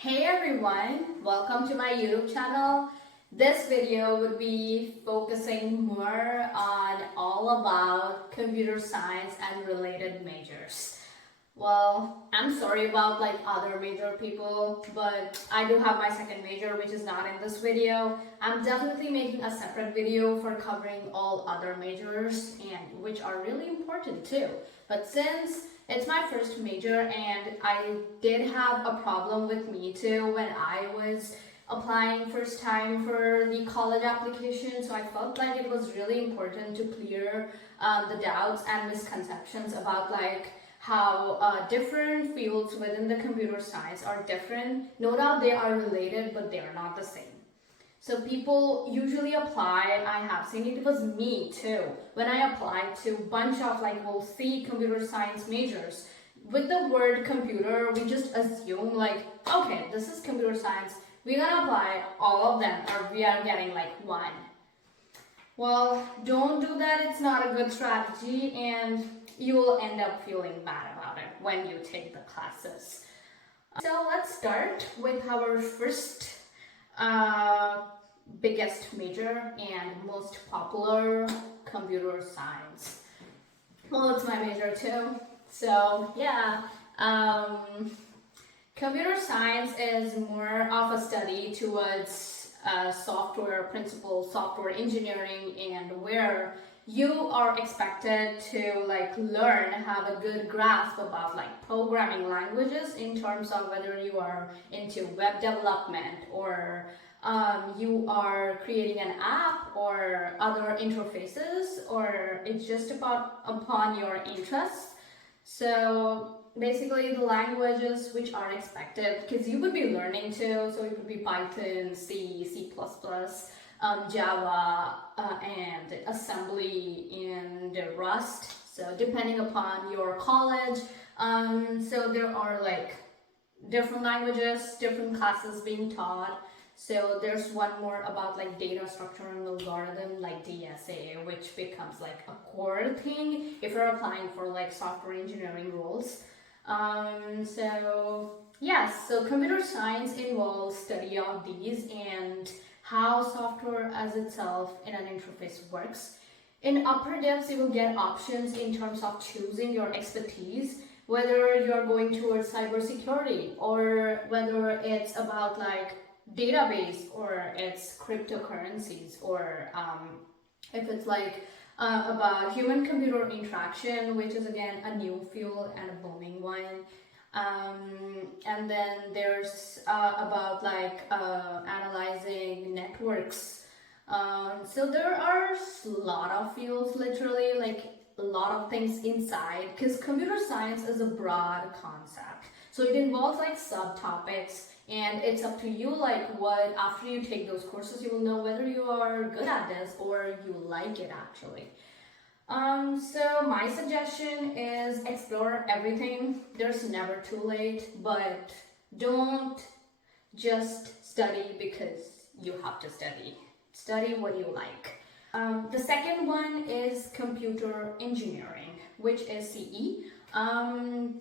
Hey everyone, welcome to my YouTube channel. This video would be focusing more on all about computer science and related majors. Well, I'm sorry about other major people, but I do have my second major which is not in this video. I'm definitely making a separate video for covering all other majors and which are really important too. But since it's my first major and I did have a problem with me too when I was applying first time for the college application, so I felt like it was really important to clear the doubts and misconceptions about how different fields within the computer science are different. No doubt they are related, but they are not the same. So people usually apply, and I have seen it was me too. When I applied to a bunch of we'll see computer science majors, with the word computer, we just assume okay, this is computer science, we're gonna apply all of them or we are getting one. Well, don't do that, it's not a good strategy and you will end up feeling bad about it when you take the classes. So let's start with our first biggest major and most popular, computer science. Well, it's my major too. So yeah, computer science is more of a study towards software principles, software engineering, and where you are expected to learn, have a good grasp about programming languages in terms of whether you are into web development or you are creating an app or other interfaces, or it's just upon your interests. So basically the languages which are expected, because you would be learning too, so it would be Python, C, C++, Java, and assembly and Rust. So depending upon your college, so there are different languages, different classes being taught. So there's one more about data structure and algorithm, DSA, which becomes a core thing if you're applying for software engineering roles. So yes, so computer science involves study of these and how software as itself in an interface works. In upper depths, you will get options in terms of choosing your expertise, whether you're going towards cybersecurity or whether it's about database or it's cryptocurrencies, or if it's about human computer interaction, which is again a new field and a booming one. And then there's about analyzing networks. So there are a lot of fields, literally a lot of things inside, because computer science is a broad concept. So it involves subtopics, and it's up to you what after you take those courses you will know whether you are good at this or you like it actually. So my suggestion is explore everything. There's never too late, but don't just study because you have to study. Study what you like. The second one is computer engineering, which is CE.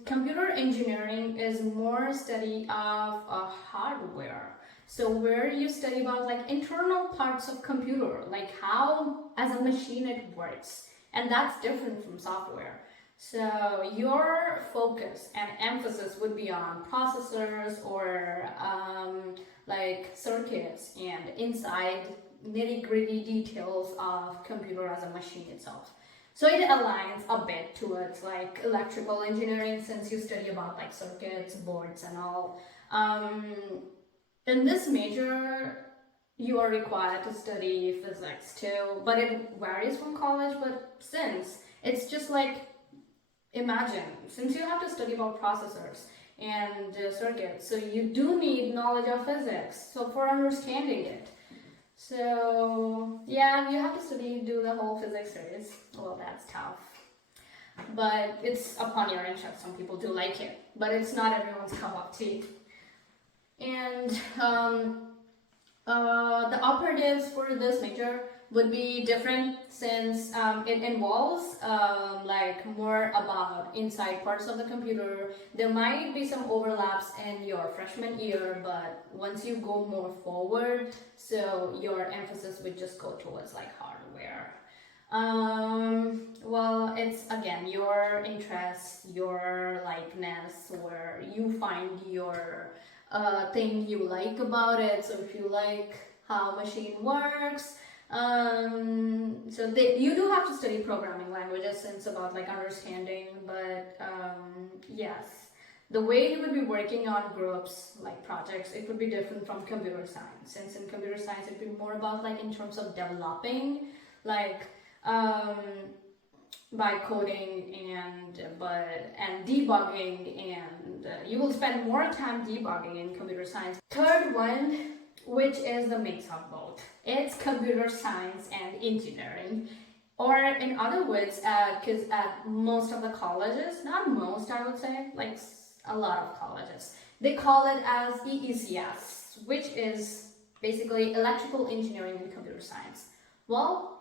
Computer engineering is more study of hardware. So where you study about internal parts of computer, how as a machine it works. And that's different from software. So your focus and emphasis would be on processors or circuits and inside nitty-gritty details of computer as a machine itself. So it aligns a bit towards electrical engineering, since you study about circuits, boards and all. In this major, you are required to study physics too, but it varies from college. But since it's just imagine, since you have to study about processors and circuits, so you do need knowledge of physics, so for understanding it. So yeah, you have to do the whole physics series. Well, that's tough, but it's upon your interest. Some people do like it, but it's not everyone's cup of tea. And the operatives for this major, would be different since it involves like more about inside parts of the computer. There might be some overlaps in your freshman year, but once you go more forward, so your emphasis would just go towards like hardware. Well, it's again your interests, your likeness, where you find your thing you like about it. So if you like how machine works, you do have to study programming languages since about like understanding, but yes, the way you would be working on groups like projects, it would be different from computer science, since in computer science it would be more about like in terms of developing like by coding and debugging, and you will spend more time debugging in computer science. Third one, which is the mix of both, it's computer science and engineering, or in other words, because at most of the colleges, not most, I would say, like a lot of colleges, they call it as EECS, which is basically electrical engineering and computer science. Well,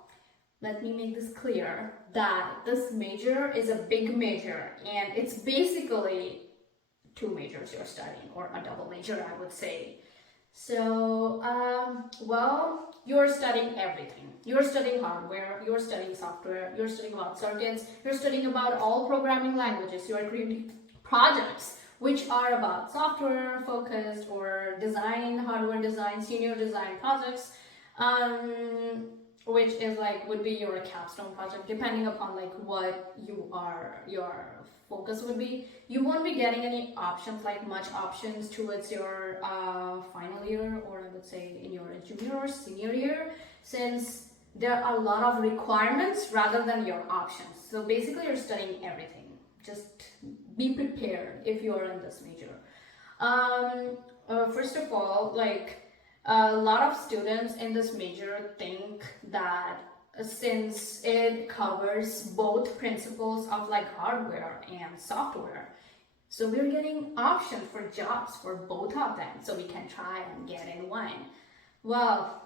let me make this clear that this major is a big major, and it's basically two majors you're studying, or a double major, I would say. So, well, you're studying everything. You're studying hardware, you're studying software, you're studying about circuits, you're studying about all programming languages, you're creating projects which are about software focused or design, hardware design, senior design projects, which is like would be your capstone project, depending upon like what your focus would be. You won't be getting any options, like much options towards your final year, or I would say in your junior or senior year, since there are a lot of requirements rather than your options. So basically you're studying everything. Just be prepared if you're in this major. First of all, like a lot of students in this major think that since it covers both principles of like hardware and software, so we're getting options for jobs for both of them, so we can try and get in one. Well,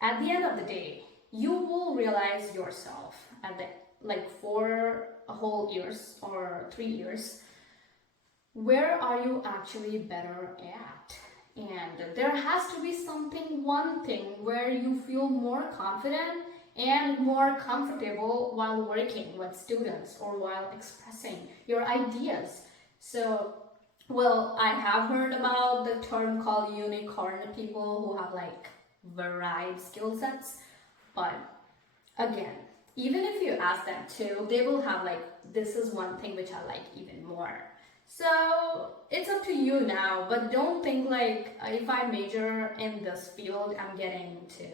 at the end of the day, you will realize yourself at the like 4 whole years or 3 years, where are you actually better at? And there has to be one thing where you feel more confident and more comfortable while working with students or while expressing your ideas. So, well, I have heard about the term called unicorn, people who have like varied skill sets, but again, even if you ask them to, they will have like, this is one thing which I like even more. So it's up to you now, but don't think like if I major in this field, I'm getting to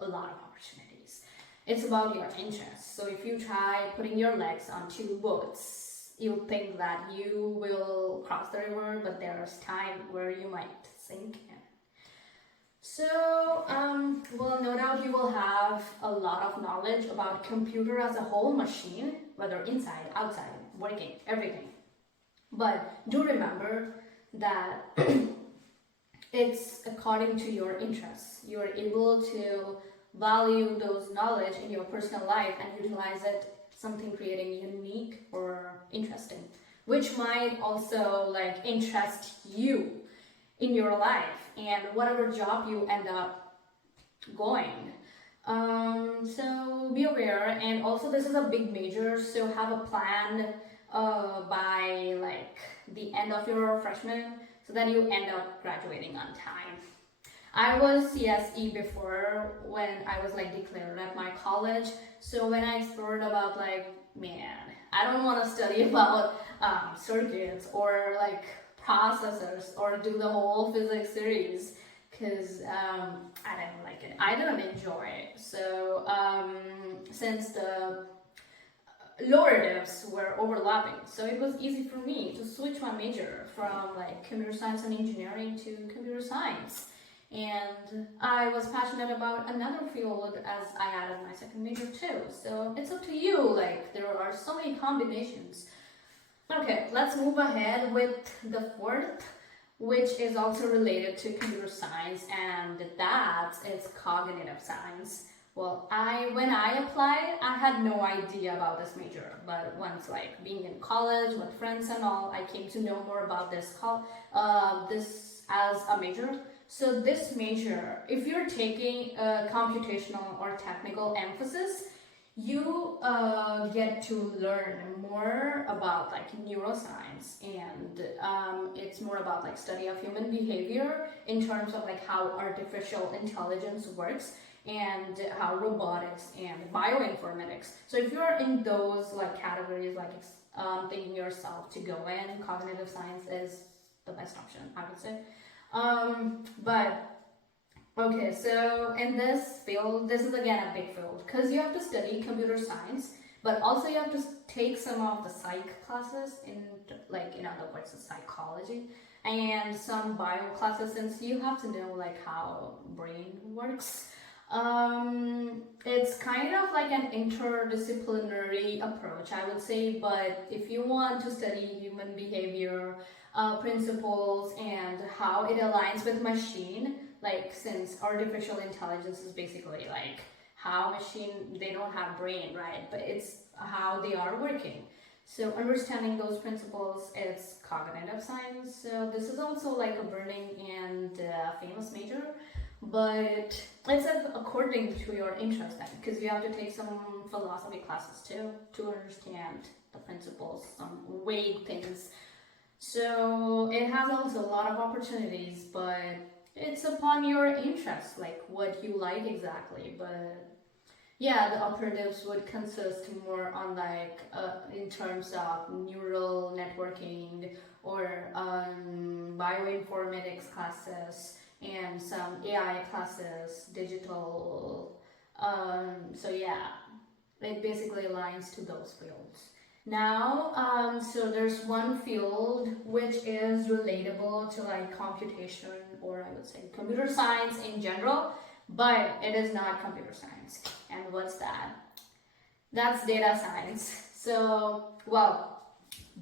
a lot of opportunities. It's about your interests. So if you try putting your legs on 2 boats, you think that you will cross the river, but there's time where you might sink in. So, well, no doubt you will have a lot of knowledge about computer as a whole machine, whether inside, outside, working, everything. But do remember that it's according to your interests. You are able to value those knowledge in your personal life and utilize it, something creating unique or interesting, which might also like interest you in your life and whatever job you end up going. So be aware, and also this is a big major, so have a plan by like the end of your freshman, so that you end up graduating on time. I was CSE before when I was like declared at my college, so when I explored about like, man, I don't want to study about circuits or like processors or do the whole physics series, because I didn't like it. I didn't enjoy it. So since the lower divs were overlapping, so it was easy for me to switch my major from like computer science and engineering to computer science. And I was passionate about another field as I added my second major too. So it's up to you, like there are so many combinations. Okay, let's move ahead with the 4th, which is also related to computer science, and that is cognitive science. Well, when I applied, I had no idea about this major, but once like being in college with friends and all, I came to know more about this as a major. So this major, if you're taking a computational or technical emphasis, you get to learn more about like neuroscience, and it's more about like study of human behavior in terms of like how artificial intelligence works and how robotics and bioinformatics. So if you're in those like categories, like thinking yourself to go in, cognitive science is the best option, I would say. But okay, so in this field, this is again a big field because you have to study computer science, but also you have to take some of the psych classes in other words, the psychology, and some bio classes, since you have to know like how brain works. It's kind of like an interdisciplinary approach, I would say, but if you want to study human behavior, principles, and how it aligns with machine, like since artificial intelligence is basically like how machine, they don't have brain, right? But it's how they are working. So understanding those principles, it's cognitive science. So this is also like a burning and famous major, but it's according to your interest then, because you have to take some philosophy classes too to understand the principles, some vague things. So it has also a lot of opportunities, but it's upon your interest, like what you like exactly. But yeah, the operatives would consist more on like in terms of neural networking or bioinformatics classes and some AI classes, digital. So yeah, it basically aligns to those fields. Now, so there's one field which is relatable to like computation, or I would say computer science in general, but it is not computer science. And what's that? That's data science. So, well,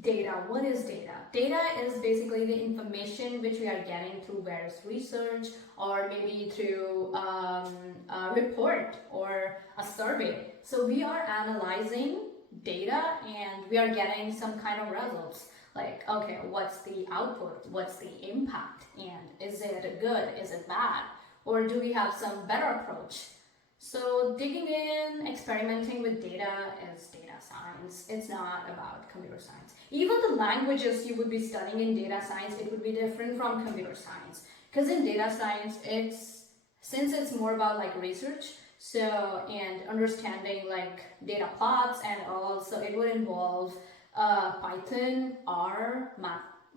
data. What is data? Data is basically the information which we are getting through various research, or maybe through a report or a survey. So we are analyzing data and we are getting some kind of results. Like, okay, what's the output? What's the impact? And is it good? Is it bad? Or do we have some better approach? So digging in, experimenting with data is data science. It's not about computer science. Even the languages you would be studying in data science, it would be different from computer science. Because in data science, since it's more about like research, so and understanding like data plots, and also it would involve Python, R,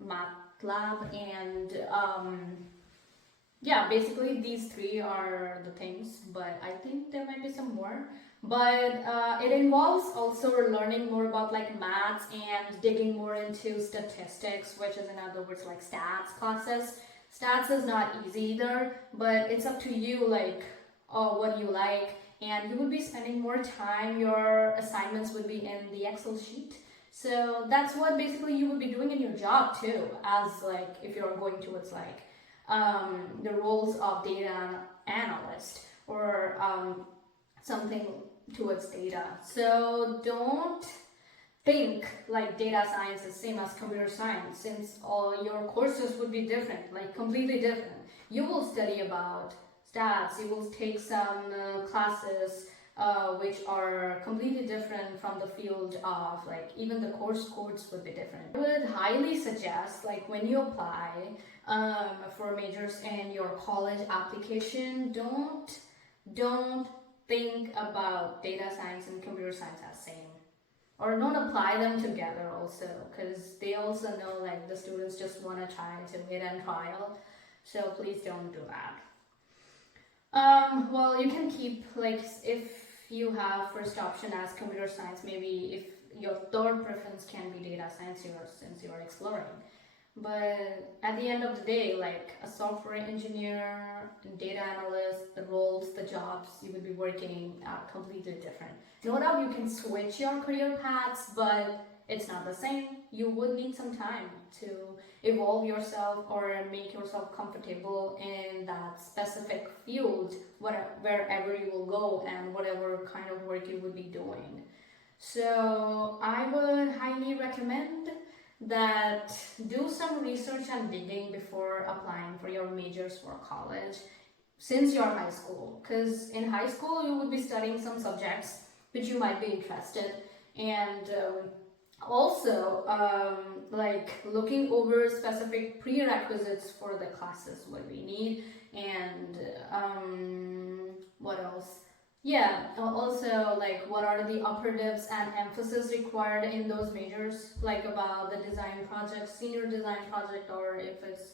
MATLAB, and yeah, basically these three are the things, but I think there might be some more. But it involves also learning more about like maths and digging more into statistics, which is in other words like stats classes. Stats is not easy either, but it's up to you like what you like, and you would be spending more time, your assignments would be in the Excel sheet. So that's what basically you would be doing in your job too, as like if you're going towards like the roles of data analyst or something towards data. So don't think like data science is same as computer science, since all your courses would be different, like completely different. You will study about stats, you will take some classes which are completely different from the field of like even the course codes would be different. I would highly suggest like when you apply for majors in your college application, don't think about data science and computer science as same, or don't apply them together also, because they also know like the students just want to try to hit and trial. So please don't do that. Well, you can keep like if you have first option as computer science, maybe if your third preference can be data science since you're exploring. But at the end of the day, like a software engineer, data analyst, the roles, the jobs you would be working are completely different. No doubt you can switch your career paths, but it's not the same. You would need some time to evolve yourself or make yourself comfortable in that specific field, wherever you will go and whatever kind of work you would be doing. So I would highly recommend that do some research and digging before applying for your majors for college since you're high school, because in high school you would be studying some subjects which you might be interested, and also like looking over specific prerequisites for the classes what we need, and what else, yeah, also like what are the operatives and emphasis required in those majors, like about the design project, senior design project, or if it's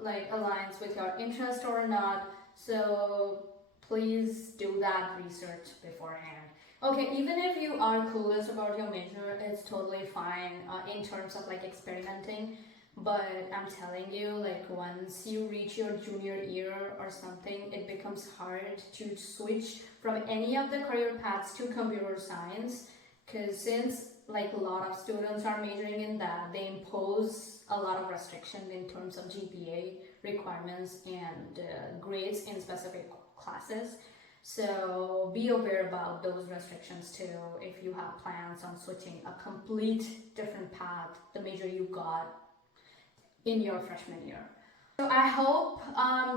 like aligns with your interest or not. So please do that research beforehand. Okay, even if you are clueless about your major, it's totally fine in terms of like experimenting. But I'm telling you, like once you reach your junior year or something, it becomes hard to switch from any of the career paths to computer science, because since like a lot of students are majoring in that, they impose a lot of restrictions in terms of GPA requirements and grades in specific classes. So be aware about those restrictions too if you have plans on switching a complete different path, the major you got in your freshman year. So I hope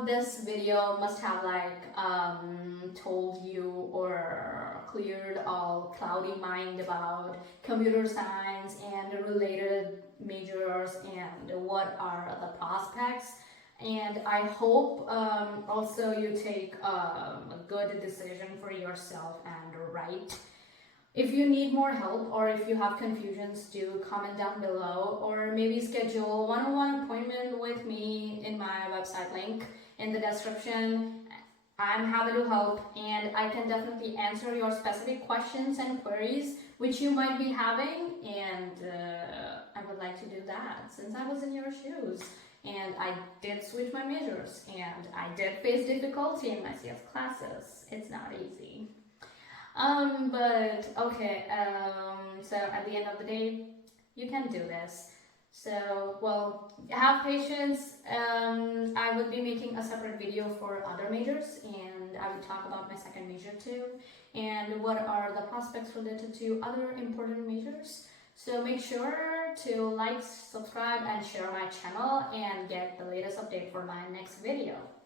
this video must have like told you or cleared all cloudy mind about computer science and related majors and what are the prospects. And I hope also you take a good decision for yourself and right. If you need more help or if you have confusions, do comment down below, or maybe schedule a one-on-one appointment with me in my website link in the description. I'm happy to help, and I can definitely answer your specific questions and queries which you might be having, and I would like to do that since I was in your shoes. And I did switch my majors, and I did face difficulty in my CS classes. It's not easy. But okay, so at the end of the day, you can do this. So, well, have patience. I would be making a separate video for other majors, and I would talk about my second major too, and what are the prospects related to other important majors. So make sure to like, subscribe, and share my channel and get the latest update for my next video.